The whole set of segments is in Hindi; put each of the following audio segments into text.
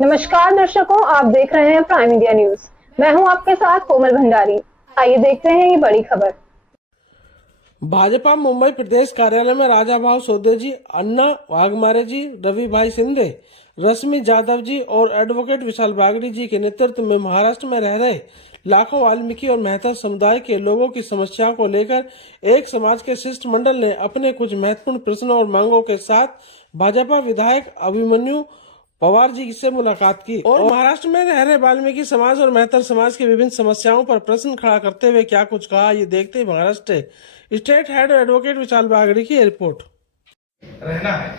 नमस्कार दर्शकों, आप देख रहे हैं प्राइम इंडिया न्यूज। मैं हूं आपके साथ कोमल भंडारी। आइए देखते हैं ये बड़ी खबर। भाजपा मुंबई प्रदेश कार्यालय में राजा भाऊ सोदे जी, अन्ना वाघमारे जी, रवि भाई सिंधे, रश्मि जाधव जी और एडवोकेट विशाल बागड़ी जी के नेतृत्व में महाराष्ट्र में रह रहे लाखों वाल्मीकि और मेहता समुदाय के लोगों की समस्याओं को लेकर एक समाज के शिष्टमंडल ने अपने कुछ महत्वपूर्ण प्रश्नों और मांगों के साथ भाजपा विधायक अभिमन्यु पवार जी से मुलाकात की और महाराष्ट्र में रह रहे वाल्मीकि समाज और मेहतर समाज की विभिन्न समस्याओं पर प्रश्न खड़ा करते हुए क्या कुछ कहा, ये देखते ही महाराष्ट्र स्टेट हेड एडवोकेट विशाल बागड़ी की रिपोर्ट। रहना है,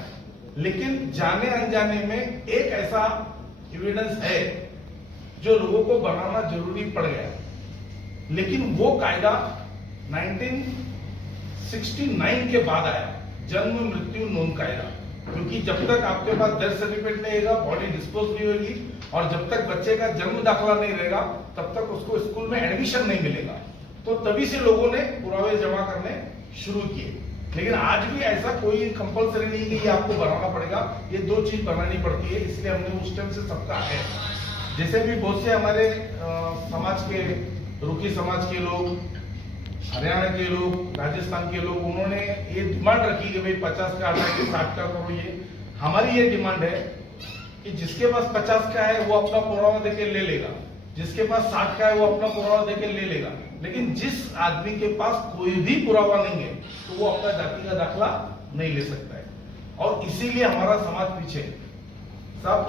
लेकिन जाने अनजाने में एक ऐसा एविडेंस है जो लोगों को बनाना जरूरी पड़ गया, लेकिन वो कायदा 1969 के बाद आया, जन्म मृत्यु नोंद कायदा। क्योंकि जब तक आपके पास डेथ सर्टिफिकेट नहीं रहेगा, बॉडी डिस्पोज नहीं होगी, और जब तक बच्चे का जन्म दाखला नहीं रहेगा, तब तक उसको स्कूल में एडमिशन नहीं मिलेगा। तो तभी से लोगों ने पुरावे जमा करने शुरू किए। लेकिन आज भी ऐसा कोई कंपलसरी नहीं कि ये आपको बनाना पड़ेगा, ये दो चीज बनानी पड़ती है। इसलिए हमने उस टाइम से सबका है, जैसे भी बहुत से हमारे समाज के, रुखी समाज के लोग, हरियाणा के लोग, राजस्थान के लोग, उन्होंने ये डिमांड रखी कि भाई 50 का आता है, 60 का करो। ये हमारी ये डिमांड है कि जिसके पास 50 का है वो अपना पुरावा देके ले लेगा, जिसके पास 60 का है वो अपना पुरावा देके ले लेगा। लेकिन जिस आदमी के पास कोई भी पुरावा नहीं है तो वो अपना जाति का दाखला नहीं ले सकता है। और इसीलिए हमारा समाज पीछे सब।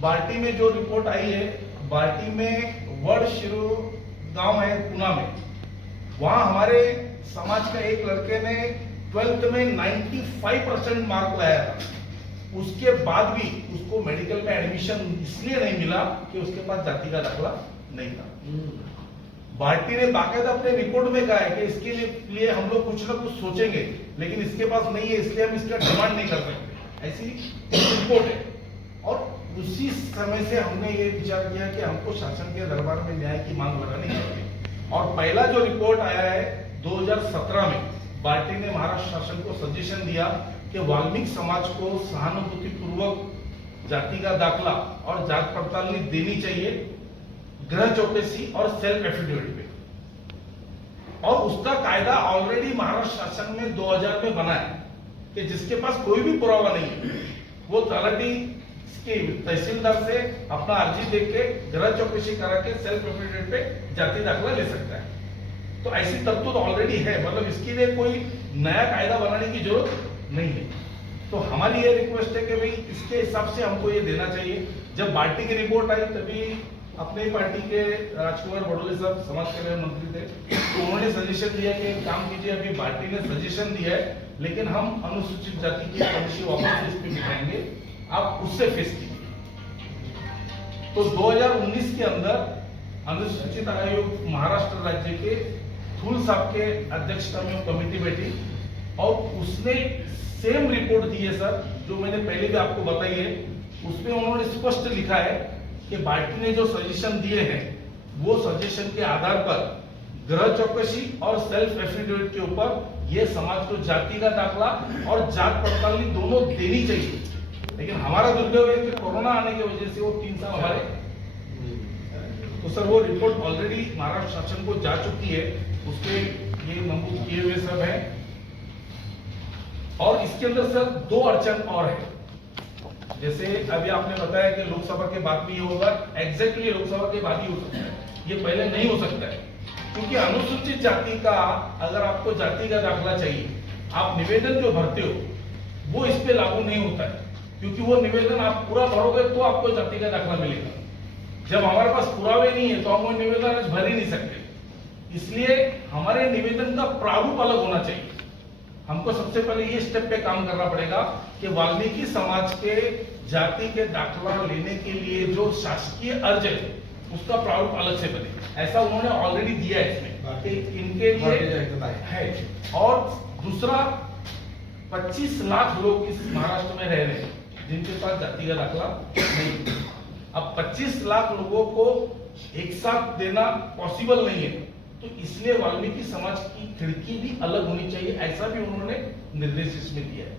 बाल्टी में जो रिपोर्ट आई है, बाल्टी में वड़ शिरो गांव है पुणे में, वहां हमारे समाज का एक लड़के ने 12th में 95% मार्क लाया था। उसके बाद भी उसको मेडिकल में एडमिशन इसलिए नहीं मिला कि उसके पास जाति का दाखला नहीं था। भारती ने बाकायदा अपने रिपोर्ट में कहा है कि इसके लिए हम लोग कुछ ना कुछ सोचेंगे, लेकिन इसके पास नहीं है, इसलिए हम इसका डिमांड नहीं कर सकते, ऐसी रिपोर्ट है। और उसी समय से हमने ये विचार किया कि हमको शासन के दरबार में न्याय की मांग लगानी चाहिए। और पहला जो रिपोर्ट आया है 2017 में, पार्टी ने महाराष्ट्र शासन को सजेशन दिया कि वाल्मीकि समाज को सहानुभूति पूर्वक जाति का दाखला और जात पड़ताल देनी चाहिए, गृह चौकसी और सेल्फ एफिडेविट पे। और उसका कायदा ऑलरेडी महाराष्ट्र शासन में 2000 में बना है कि जिसके पास कोई भी पुरावा नहीं है वो तलाटी के तहसीलदार से अपना अर्जी देके गृह चौकसी करा के सेल्फ एफिडेविट पे जाति दाखला ले सकता है। तो ऐसी तरतूद ऑलरेडी है, मतलब इसके लिए कोई नया कायदा बनाने की जरूरत नहीं है। तो हमारी ये रिक्वेस्ट है कि भाई इसके हिसाब से हमको ये देना चाहिए। जब पार्टी की रिपोर्ट आई तभी अपने पार्टी के राजकुमार बडोले साहब समाज कल्याण मंत्री थे, तो उन्होंने सजेशन दिया कि एक काम कीजिए, अभी पार्टी ने सजेशन दिया है लेकिन हम अनुसूचित जाति की पॉलिसी वापस इस पे बिठाएंगे, आप उससे फेस कीजिए। तो 2019 के अंदर अनुसूचित आयोग महाराष्ट्र राज्य के थूल साहब के अध्यक्षता में कमेटी बैठी और उसने सेम रिपोर्ट दी है सर, जो मैंने पहले भी आपको बताई है। उसमें उन्होंने स्पष्ट लिखा है कि पार्टी ने जो सजेशन दिए हैं वो सजेशन के आधार पर गृह चौकसी और सेल्फ एफिडेविट के ऊपर ये समाज को जाति का दाखला और जात पड़ताल दोनों देनी चाहिए। लेकिन हमारा दुर्भाग्य है कि कोरोना आने की वजह से वो 3 साल हमारे, तो सर वो रिपोर्ट ऑलरेडी महाराष्ट्र शासन को जा चुकी है, उसके ये नमूद किए हुए सब है। और इसके अंदर सर 2 अड़चन और है। जैसे अभी आपने बताया कि लोकसभा के बाद भी ये होगा, एग्जैक्टली लोकसभा के बाद ही हो सकता है, ये पहले नहीं हो सकता है। क्योंकि अनुसूचित जाति का अगर आपको जाति का दाखला चाहिए, आप निवेदन जो भरते हो वो इस पे लागू नहीं होता है, क्योंकि वो निवेदन आप पूरा भरोगे तो आपको जाति का दाखला मिलेगा। जब हमारे पास पुरावे नहीं है तो हम वो निवेदन भर ही नहीं सकते। इसलिए हमारे निवेदन का प्रारूप अलग होना चाहिए। हमको सबसे पहले ये स्टेप पे काम करना पड़ेगा कि वाल्मीकि समाज के जाति के दाखला लेने के लिए जो शासकीय अर्ज है उसका प्रारूप अलग से बने, ऐसा उन्होंने ऑलरेडी दिया है इसमें कि इनके लिए है। और दूसरा, 25 लाख लोग इस महाराष्ट्र में रह रहे हैं जिनके पास जाति का दाखला नहीं। अब 25 लाख लोगों को एक साथ देना पॉसिबल नहीं है, तो इसलिए वाल्मीकि समाज की खिड़की भी अलग होनी चाहिए, ऐसा भी उन्होंने निर्देश इसमें दिया है।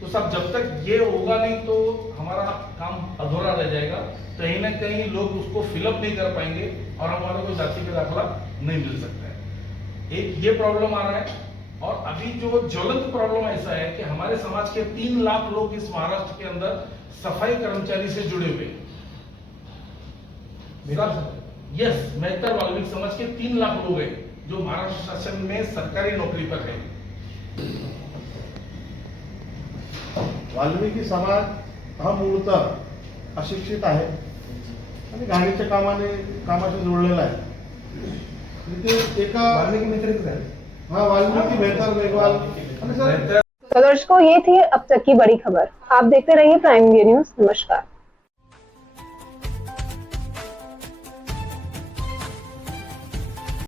तो सब जब तक ये होगा नहीं तो हमारा काम अधूरा रह जाएगा, कहीं ना कहीं लोग उसको फिलअप नहीं कर पाएंगे और हमारे को जाति का दाखला नहीं मिल सकता है। एक ये प्रॉब्लम आ रहा है। और अभी जो ज्वलंत प्रॉब्लम ऐसा है कि हमारे समाज के 3 लाख लोग इस महाराष्ट्र के अंदर सफाई कर्मचारी से जुड़े हुए हैं। यस, मेहतर वाल्मीकि समाज के 3 लाख लोग हैं जो महाराष्ट्र शासन में सरकारी नौकरी पर है। वाल्मिकी समाज हा मूळतः अशिक्षित आहे आणि घाणीच्या कामाशी जोडलेला आहे। इथे एका वाल्मिकी मित्रच आहे, हा वाल्मिकी मेहतर मेघवाल आणि सर तो दर्शकों, ये थी अब तक की बड़ी खबर। आप देखते रहिए प्राइम इंडिया न्यूज। नमस्कार।